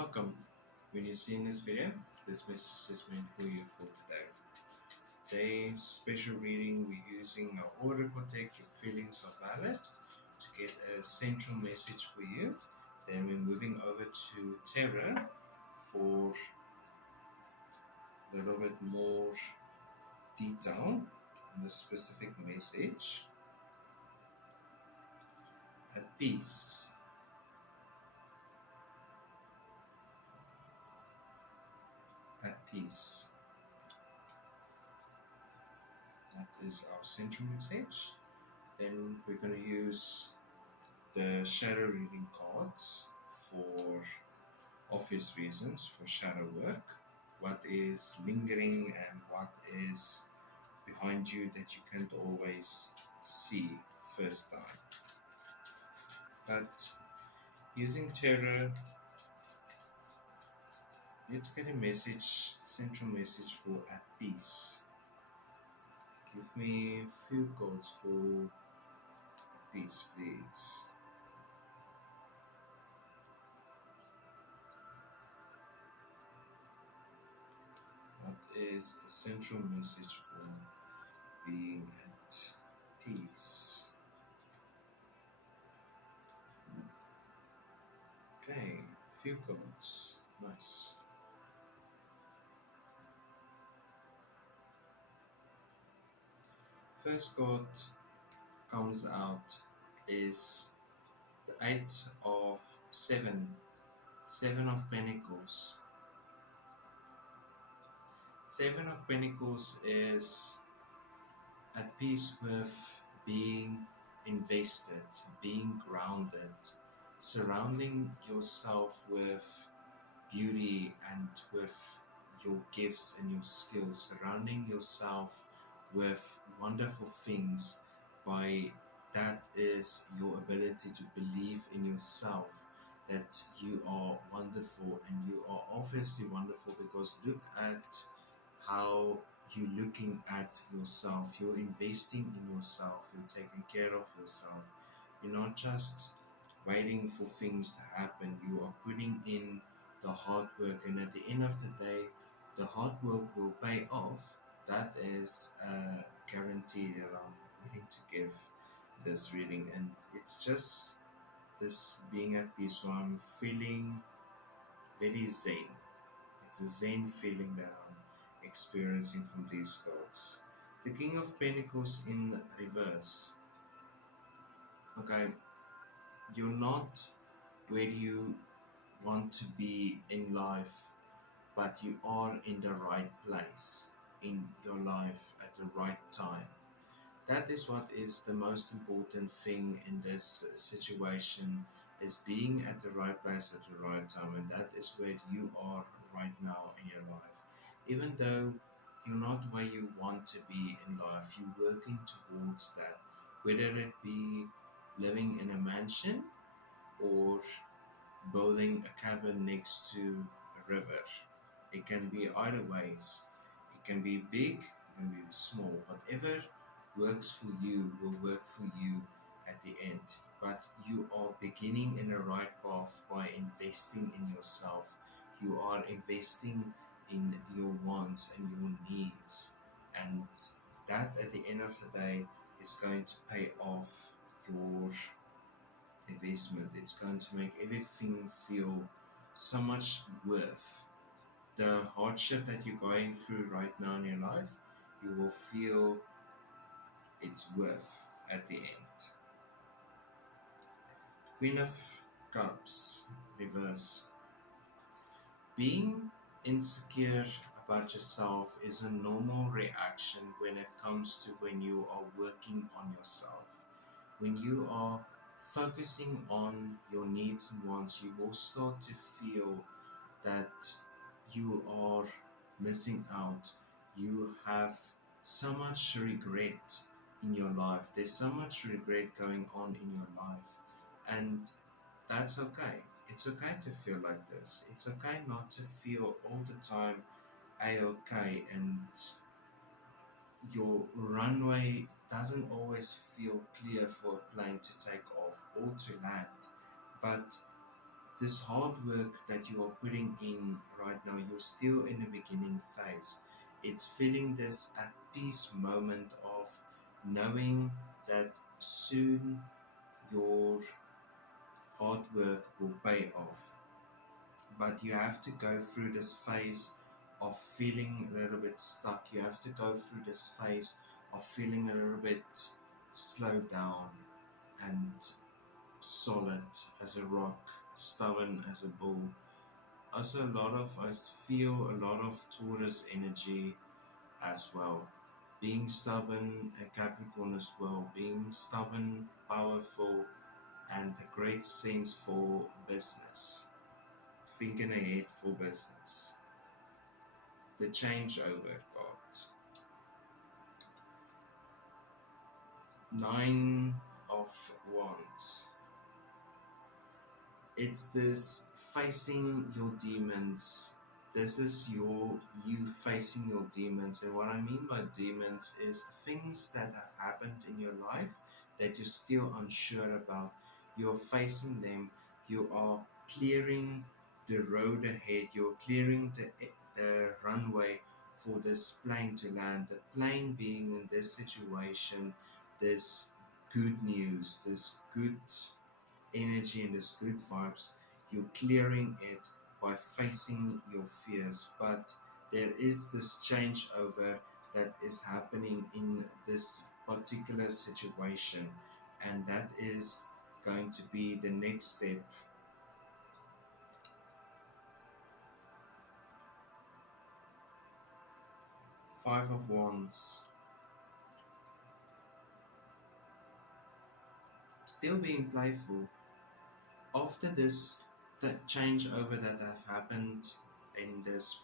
Welcome. When you're seeing this video, this message is meant for you for today. Today's special reading, we're using our order protect your feelings are valid to get a central message for you. Then we're moving over to terror for a little bit more detail on the specific message. At peace. At peace. That is our central message. Then we're going to use the shadow reading cards for obvious reasons, for shadow work. What is lingering and what is behind you that you can't always see first time. But using tarot, let's get a message, central message for at peace. Give me a few cards for at peace, please. What is the central message for being at peace? Okay, few cards. Nice. First card comes out is the Eight of Seven of Pentacles. Seven of Pentacles is at peace with being invested, being grounded, surrounding yourself with beauty and with your gifts and your skills, surrounding yourself with wonderful things. By that is your ability to believe in yourself, that you are wonderful, and you are obviously wonderful because look at how you're looking at yourself. You're investing in yourself, you're taking care of yourself. You're not just waiting for things to happen, you are putting in the hard work, and at the end of the day the hard work will pay off. That is a guarantee that I'm willing to give this reading, and it's just this being at peace where I'm feeling very zen. It's a zen feeling that I'm experiencing from these cards. The King of Pentacles in reverse. Okay, you're not where you want to be in life, but you are in the right place in your life at the right time. That is what is the most important thing in this situation, is being at the right place at the right time, and that is where you are right now in your life. Even though you're not where you want to be in life, you're working towards that, whether it be living in a mansion or building a cabin next to a river. It can be either ways. It can be big, it can be small. Whatever works for you will work for you at the end. But you are beginning in the right path by investing in yourself. You are investing in your wants and your needs. And that at the end of the day is going to pay off your investment. It's going to make everything feel so much worth. The hardship that you're going through right now in your life, you will feel it's worth at the end. Queen of Cups, reverse. Being insecure about yourself is a normal reaction when it comes to when you are working on yourself. When you are focusing on your needs and wants, you will start to feel that you are missing out. You have so much regret in your life. There's so much regret going on in your life, and that's okay. It's okay to feel like this. It's okay not to feel all the time a-okay, and your runway doesn't always feel clear for a plane to take off or to land. But this hard work that you are putting in right now, you're still in the beginning phase. It's feeling this at peace moment of knowing that soon your hard work will pay off. But you have to go through this phase of feeling a little bit stuck. You have to go through this phase of feeling a little bit slowed down and solid as a rock, stubborn as a bull. Also, a lot of us feel a lot of Taurus energy as well. Being stubborn and Capricorn as well. Being stubborn, powerful, and a great sense for business. Thinking ahead for business. The changeover card. Nine of Wands. It's this facing your demons. This is you facing your demons. And what I mean by demons is things that have happened in your life that you're still unsure about. You're facing them. You are clearing the road ahead. You're clearing the runway for this plane to land. The plane being in this situation, this good news, this good energy and this good vibes. You're clearing it by facing your fears, but there is this changeover that is happening in this particular situation, and that is going to be the next step. Five of Wands. Still being playful. After this that changeover that have happened in this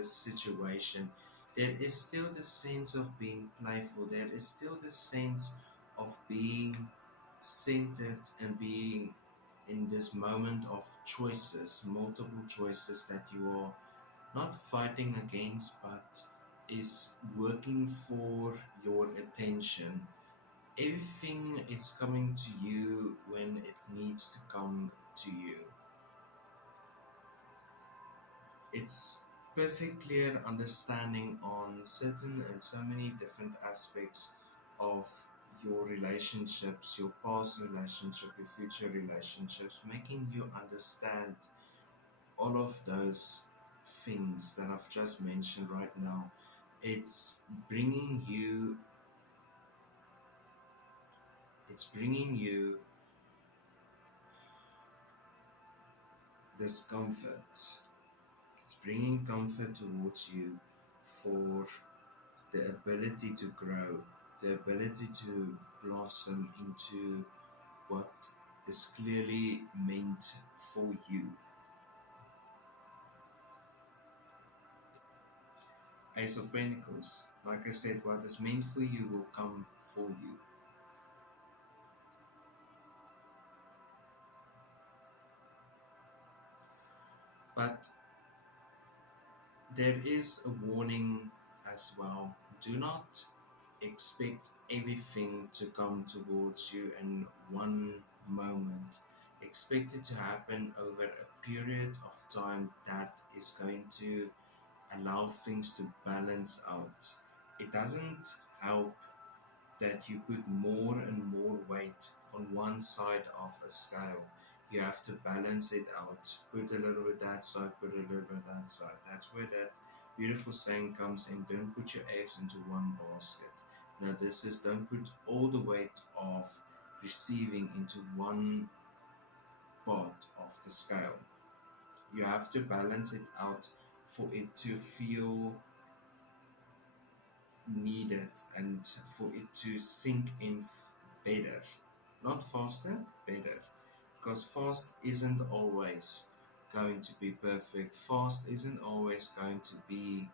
situation, there is still the sense of being playful. There is still the sense of being centered and being in this moment of choices, multiple choices that you are not fighting against, but is working for your attention. Everything is coming to you when it needs to come to you. It's perfect clear understanding on certain and so many different aspects of your relationships, your past relationship, your future relationships, making you understand all of those things that I've just mentioned right now. It's bringing you it's bringing you this comfort. It's bringing comfort towards you for the ability to grow, the ability to blossom into what is clearly meant for you. Ace of Pentacles. Like I said, what is meant for you will come for you. But there is a warning as well. Do not expect everything to come towards you in one moment. Expect it to happen over a period of time that is going to allow things to balance out. It doesn't help that you put more and more weight on one side of a scale. You have to balance it out. Put a little bit that side, put a little bit that side. That's where that beautiful saying comes in. Don't put your eggs into one basket. Now this is don't put all the weight of receiving into one part of the scale. You have to balance it out for it to feel needed and for it to sink in better. Not faster, better. Because fast isn't always going to be perfect. Fast isn't always going to be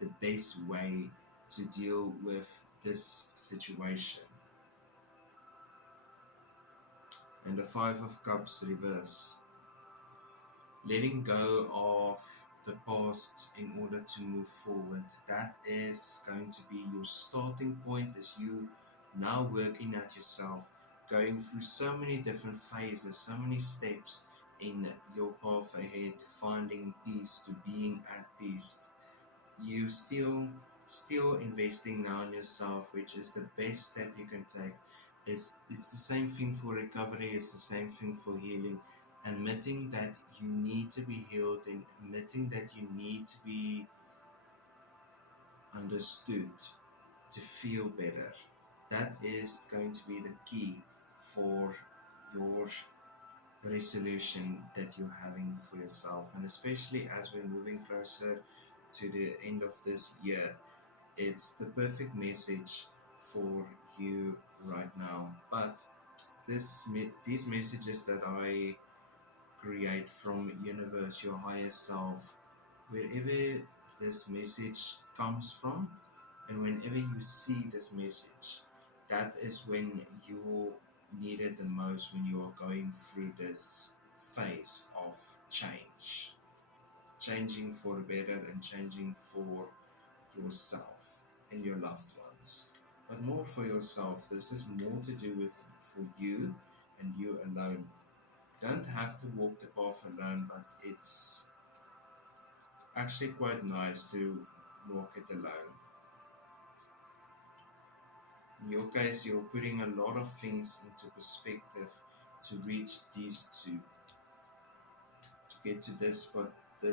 the best way to deal with this situation. And the Five of Cups reverse. Letting go of the past in order to move forward. That is going to be your starting point as you now working at yourself, going through so many different phases, so many steps in your path ahead, finding peace, to being at peace, you still investing now in yourself, which is the best step you can take. It's the same thing for recovery, it's the same thing for healing. Admitting that you need to be healed and admitting that you need to be understood to feel better. That is going to be the key for your resolution that you're having for yourself. And especially as we're moving closer to the end of this year, it's the perfect message for you right now. But these messages that I create from universe, your higher self, wherever this message comes from, and whenever you see this message, that is when you need it the most, when you are going through this phase of change, changing for the better and changing for yourself and your loved ones, but more for yourself. This is more to do with for you and you alone. Don't have to walk the path alone, but it's actually quite nice to walk it alone. In your case, you're putting a lot of things into perspective to reach these two, to get to this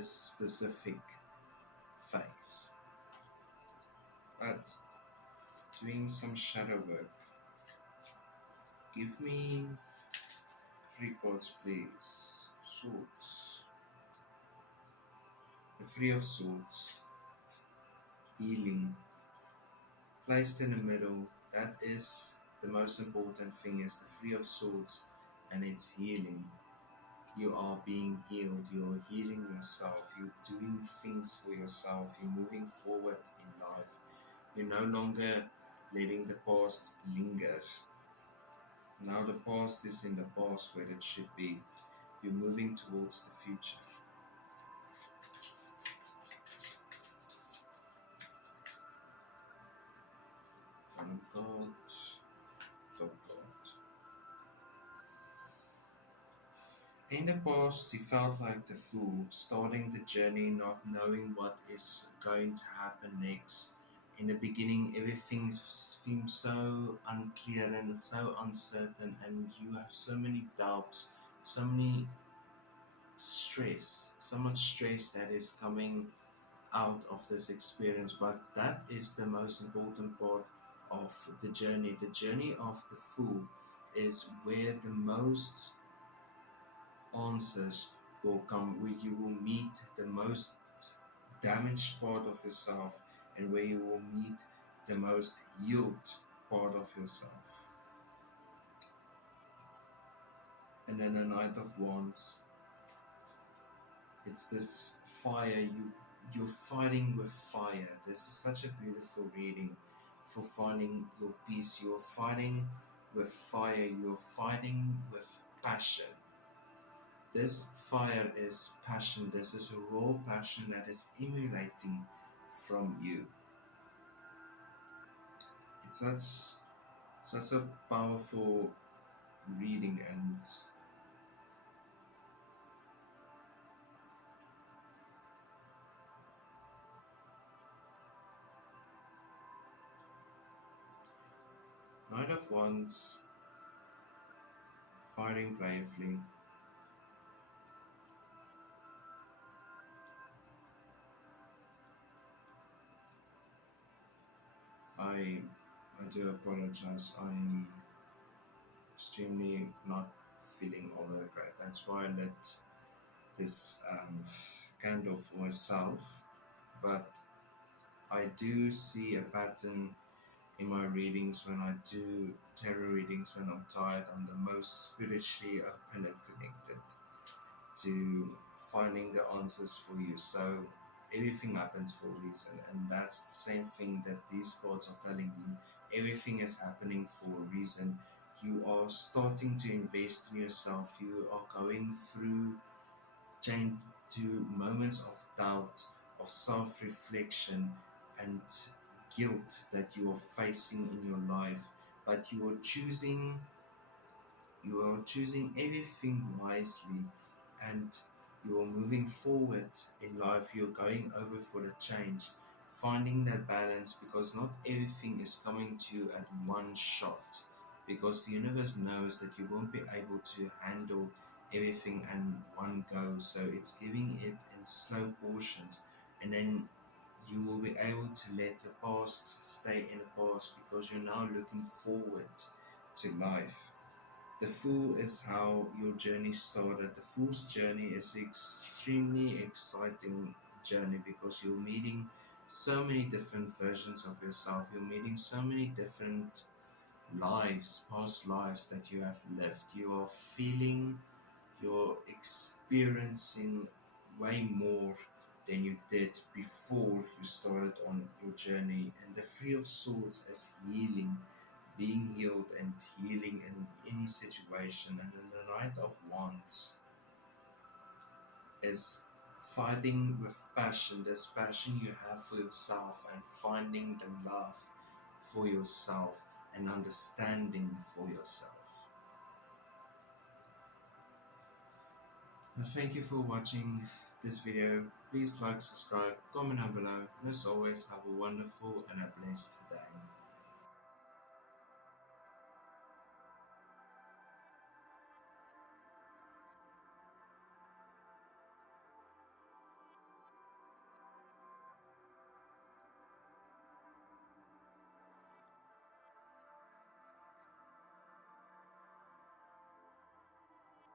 specific phase. But doing some shadow work. Give me three cards, please. Swords. The Three of Swords. Healing. Placed in the middle. That is the most important thing, is the Three of Swords, and it's healing. You are being healed. You're healing yourself. You're doing things for yourself. You're moving forward in life. You're no longer letting the past linger. Now the past is in the past where it should be. You're moving towards the future. One card, top card. In the past, you felt like the fool, starting the journey not knowing what is going to happen next. In the beginning, everything seems so unclear and so uncertain, and you have so many doubts, so many stress, so much stress that is coming out of this experience. But that is the most important part of the journey. The journey of the fool is where the most answers will come, where you will meet the most damaged part of yourself and where you will meet the most healed part of yourself. And then the Knight of Wands, it's this fire, you're fighting with fire. This is such a beautiful reading for finding your peace. You're fighting with fire, you're fighting with passion. This fire is passion. This is a raw passion that is emulating from you. It's such a powerful reading. And Knight of Wands, fighting bravely. I do apologize. I'm extremely not feeling all that great. That's why I lit this candle for myself. But I do see a pattern in my readings. When I do tarot readings when I'm tired, I'm the most spiritually open and connected to finding the answers for you. So everything happens for a reason, and that's the same thing that these cards are telling you. Everything is happening for a reason. You are starting to invest in yourself. You are going through change, to moments of doubt, of self-reflection and guilt that you are facing in your life, but you are choosing everything wisely. and you're moving forward in life, you're going over for the change, finding that balance, because not everything is coming to you at one shot, because the universe knows that you won't be able to handle everything in one go, so it's giving it in slow portions, and then you will be able to let the past stay in the past because you're now looking forward to life. The Fool is how your journey started. The Fool's journey is an extremely exciting journey because you're meeting so many different versions of yourself. You're meeting so many different lives, past lives that you have lived. You are feeling, you're experiencing way more than you did before you started on your journey. And the Three of Swords is healing, being healed and healing in any situation. And then the Knight of Wands is fighting with passion, this passion you have for yourself, and finding the love for yourself and understanding for yourself. Thank you for watching this video. Please like, subscribe, comment down below, and as always, have a wonderful and a blessed day.